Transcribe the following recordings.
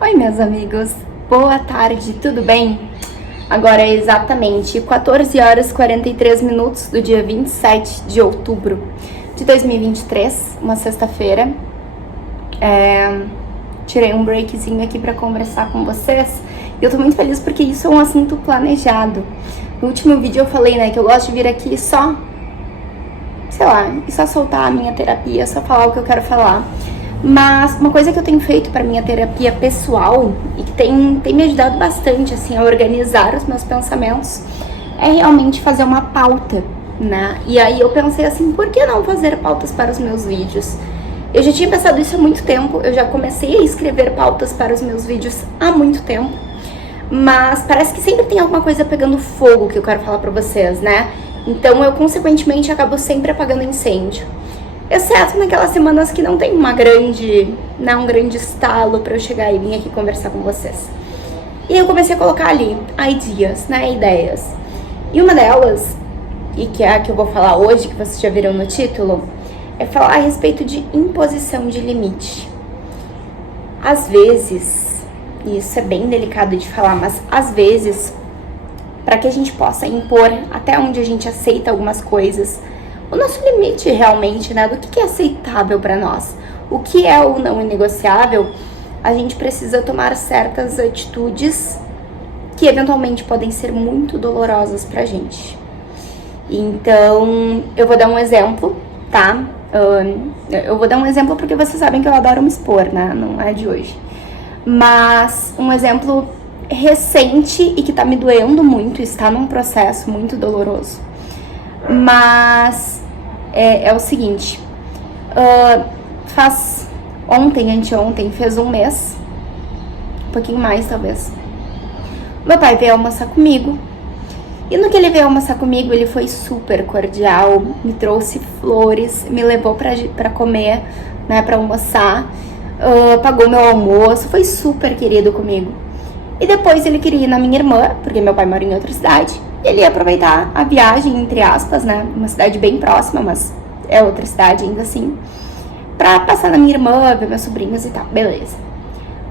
Oi, meus amigos, boa tarde, tudo bem? Agora é exatamente 14 horas e 43 minutos do dia 27 de outubro de 2023, uma sexta-feira. Tirei um breakzinho aqui para conversar com vocês e eu tô muito feliz porque isso é um assunto planejado. No último vídeo eu falei, que eu gosto de vir aqui só, e só soltar a minha terapia, só falar o que eu quero falar. Mas uma coisa que eu tenho feito para minha terapia pessoal e que tem me ajudado bastante assim a organizar os meus pensamentos é realmente fazer uma pauta, né? E aí eu pensei assim, por que não fazer pautas para os meus vídeos? Eu já tinha pensado isso há muito tempo, eu já comecei a escrever pautas para os meus vídeos há muito tempo, mas parece que sempre tem alguma coisa pegando fogo que eu quero falar para vocês, né? Então eu consequentemente acabo sempre apagando incêndio. Exceto naquelas semanas que não tem um grande estalo pra eu chegar e vir aqui conversar com vocês. E aí eu comecei a colocar ali ideas, ideias. E uma delas, e que é a que eu vou falar hoje, que vocês já viram no título, é falar a respeito de imposição de limite. Às vezes, e isso é bem delicado de falar, mas às vezes, para que a gente possa impor até onde a gente aceita algumas coisas, o nosso limite realmente, do que é aceitável para nós, o que é ou não negociável, a gente precisa tomar certas atitudes que eventualmente podem ser muito dolorosas pra gente. Então, eu vou dar um exemplo, tá? Eu vou dar um exemplo porque vocês sabem que eu adoro me expor, Não é de hoje. Mas um exemplo recente e que tá me doendo muito, está num processo muito doloroso. Mas é o seguinte, anteontem, fez um mês, um pouquinho mais talvez. Meu pai veio almoçar comigo, e no que ele veio almoçar comigo, ele foi super cordial, me trouxe flores, me levou pra comer, pra almoçar, pagou meu almoço, foi super querido comigo. E depois ele queria ir na minha irmã, porque meu pai mora em outra cidade, e ele ia aproveitar a viagem, entre aspas, uma cidade bem próxima, mas é outra cidade ainda assim, pra passar na minha irmã, ver meus sobrinhos e tal, beleza.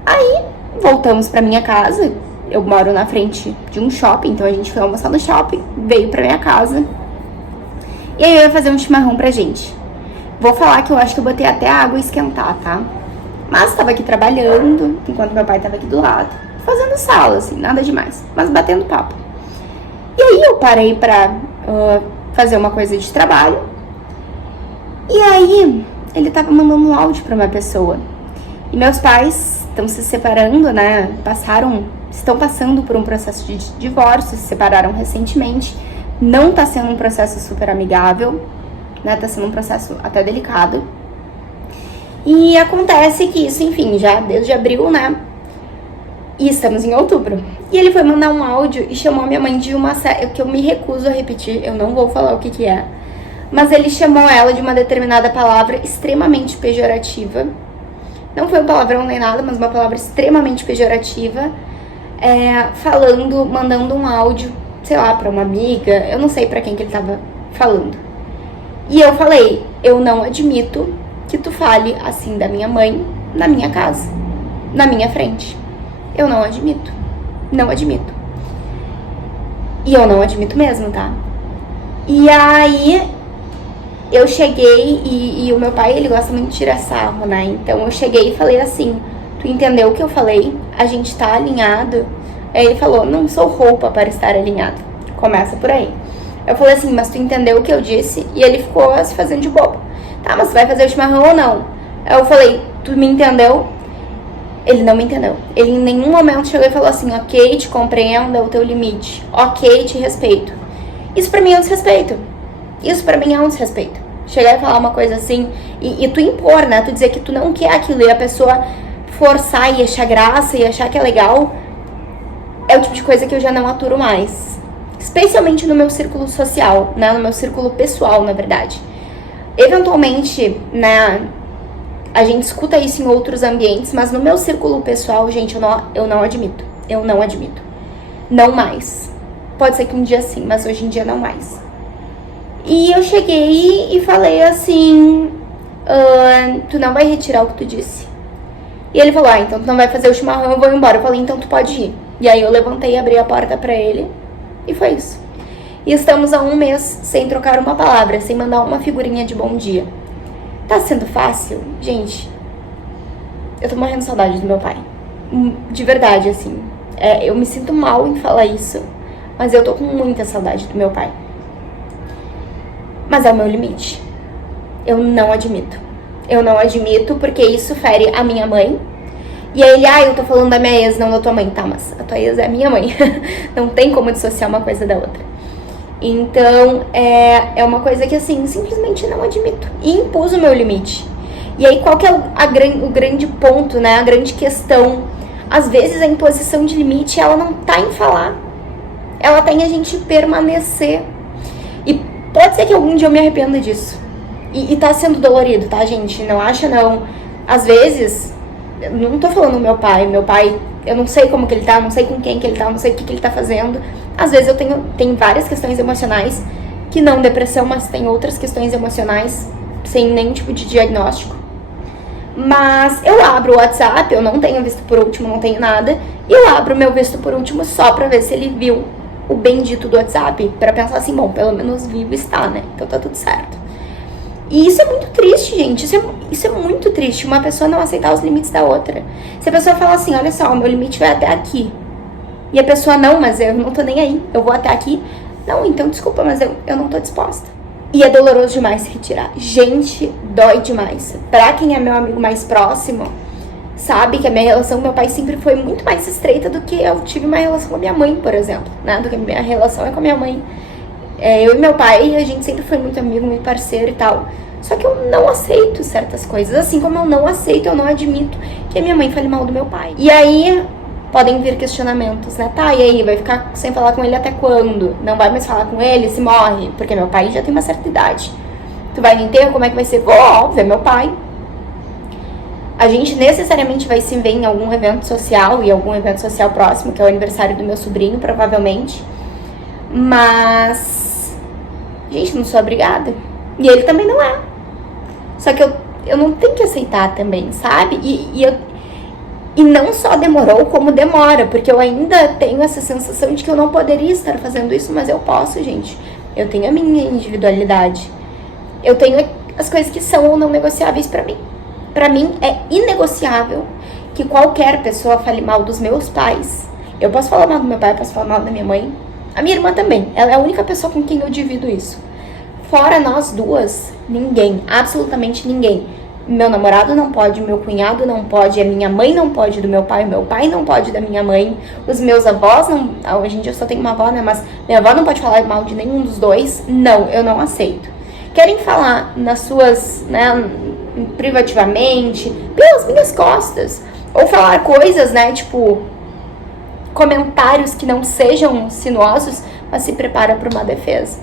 Aí, voltamos pra minha casa, eu moro na frente de um shopping, então a gente foi almoçar no shopping, veio pra minha casa, e aí eu ia fazer um chimarrão pra gente. Vou falar que eu acho que eu botei até a água esquentar, tá? Mas tava aqui trabalhando, enquanto meu pai tava aqui do lado, fazendo sala, assim, nada demais, mas batendo papo. E aí eu parei pra fazer uma coisa de trabalho, e aí ele tava mandando um áudio pra uma pessoa. E meus pais estão se separando, estão passando por um processo de divórcio, se separaram recentemente. Não tá sendo um processo super amigável, tá sendo um processo até delicado. E acontece que isso, enfim, já desde abril, e estamos em outubro. E ele foi mandar um áudio e chamou a minha mãe de uma série que eu me recuso a repetir, eu não vou falar o que é. Mas ele chamou ela de uma determinada palavra extremamente pejorativa. Não foi um palavrão nem nada, mas uma palavra extremamente pejorativa. Mandando um áudio, pra uma amiga, eu não sei pra quem que ele tava falando. E eu falei, eu não admito que tu fale assim da minha mãe na minha casa, na minha frente. Eu não admito. Não admito. E eu não admito mesmo, tá? E aí, eu cheguei e o meu pai, ele gosta muito de tirar sarro, Então eu cheguei e falei assim, tu entendeu o que eu falei? A gente tá alinhado? Aí ele falou, não sou roupa para estar alinhado. Começa por aí. Eu falei assim, mas tu entendeu o que eu disse? E ele ficou se fazendo de bobo. Tá, mas tu vai fazer o chimarrão ou não? Aí eu falei, tu me entendeu? Ele não me entendeu. Ele em nenhum momento chegou e falou assim, ok, te compreendo, é o teu limite. Ok, te respeito. Isso pra mim é um desrespeito. Chegar e falar uma coisa assim, e tu impor, tu dizer que tu não quer aquilo e a pessoa forçar e achar graça e achar que é legal, é o tipo de coisa que eu já não aturo mais. Especialmente no meu círculo social, no meu círculo pessoal, na verdade. Eventualmente, a gente escuta isso em outros ambientes, mas no meu círculo pessoal, gente, eu não admito. Eu não admito. Não mais. Pode ser que um dia sim, mas hoje em dia não mais. E eu cheguei e falei assim, tu não vai retirar o que tu disse. E ele falou, então tu não vai fazer o chimarrão, eu vou embora. Eu falei, então tu pode ir. E aí eu levantei, abri a porta pra ele e foi isso. E estamos há 1 mês sem trocar uma palavra, sem mandar uma figurinha de bom dia. Tá sendo fácil? Gente, eu tô morrendo de saudade do meu pai. De verdade, assim. Eu me sinto mal em falar isso, mas eu tô com muita saudade do meu pai. Mas é o meu limite. Eu não admito. Eu não admito porque isso fere a minha mãe. E aí ele, eu tô falando da minha ex, não da tua mãe. Tá, mas a tua ex é a minha mãe. Não tem como dissociar uma coisa da outra. Então, é uma coisa que, assim, simplesmente não admito. E impus o meu limite. E aí, qual que é o grande ponto, né? A grande questão? Às vezes, a imposição de limite, ela não tá em falar. Ela tá em a gente permanecer. E pode ser que algum dia eu me arrependa disso. E tá sendo dolorido, tá, gente? Não acha, não. Às vezes, eu não tô falando do meu pai. Meu pai, eu não sei como que ele tá, não sei com quem que ele tá, não sei o que ele tá fazendo. Às vezes eu tenho várias questões emocionais, que não depressão, mas tem outras questões emocionais, sem nenhum tipo de diagnóstico. Mas eu abro o WhatsApp, eu não tenho visto por último, não tenho nada. E eu abro o meu visto por último só pra ver se ele viu o bendito do WhatsApp. Pra pensar assim, bom, pelo menos vivo está, né? Então tá tudo certo. E isso é muito triste, gente. Isso é muito triste, uma pessoa não aceitar os limites da outra. Se a pessoa falar assim, olha só, o meu limite vai até aqui. E a pessoa, não, mas eu não tô nem aí, eu vou até aqui. Não, então desculpa, mas eu não tô disposta. E é doloroso demais se retirar. Gente, dói demais. Pra quem é meu amigo mais próximo, sabe que a minha relação com meu pai sempre foi muito mais estreita do que eu tive uma relação com a minha mãe, por exemplo, né? Do que a minha relação é com a minha mãe. Eu e meu pai, a gente sempre foi muito amigo, muito parceiro e tal. Só que eu não aceito certas coisas. Assim como eu não aceito, eu não admito que a minha mãe fale mal do meu pai. E aí podem vir questionamentos, né? Tá, e aí, vai ficar sem falar com ele até quando? Não vai mais falar com ele, se morre? Porque meu pai já tem uma certa idade. Tu vai no enterro, como é que vai ser? Vou, óbvio, é meu pai. A gente necessariamente vai se ver em algum evento social, e algum evento social próximo, que é o aniversário do meu sobrinho, provavelmente. Mas, gente, não sou obrigada. E ele também não é. Só que eu não tenho que aceitar também, sabe? E não só demorou, como demora, porque eu ainda tenho essa sensação de que eu não poderia estar fazendo isso, mas eu posso, gente. Eu tenho a minha individualidade. Eu tenho as coisas que são ou não negociáveis pra mim. Pra mim, é inegociável que qualquer pessoa fale mal dos meus pais. Eu posso falar mal do meu pai, eu posso falar mal da minha mãe. A minha irmã também. Ela é a única pessoa com quem eu divido isso. Fora nós duas, ninguém. Absolutamente ninguém. Meu namorado não pode, meu cunhado não pode, a minha mãe não pode do meu pai não pode da minha mãe, os meus avós não... Hoje em dia eu só tenho uma avó, né? Mas minha avó não pode falar mal de nenhum dos dois. Não, eu não aceito. Querem falar nas suas, né, privativamente, pelas minhas costas. Ou falar coisas, né, tipo, comentários que não sejam sinuosos, mas se prepara para uma defesa.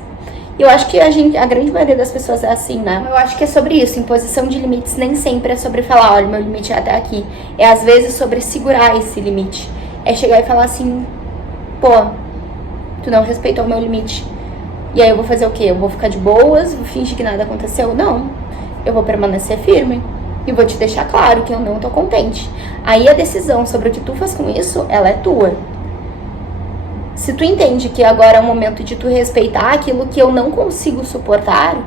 E eu acho que a grande maioria das pessoas é assim, né? Eu acho que é sobre isso. Imposição de limites nem sempre é sobre falar, olha, meu limite é até aqui. É às vezes sobre segurar esse limite. É chegar e falar assim, pô, tu não respeitou o meu limite. E aí eu vou fazer o quê? Eu vou ficar de boas, vou fingir que nada aconteceu? Não. Eu vou permanecer firme e vou te deixar claro que eu não tô contente. Aí a decisão sobre o que tu faz com isso, ela é tua. Se tu entende que agora é o momento de tu respeitar aquilo que eu não consigo suportar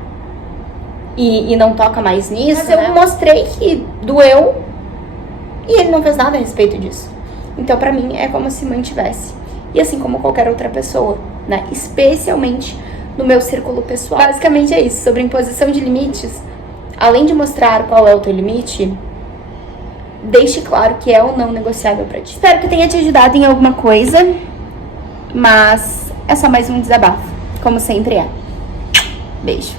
e não toca mais nisso, mas eu mostrei que doeu e ele não fez nada a respeito disso. Então pra mim é como se mantivesse. E assim como qualquer outra pessoa, né? Especialmente no meu círculo pessoal. Basicamente é isso, sobre imposição de limites. Além de mostrar qual é o teu limite, deixe claro que é ou não negociável pra ti. Espero que tenha te ajudado em alguma coisa. Mas é só mais um desabafo, como sempre é. Beijo.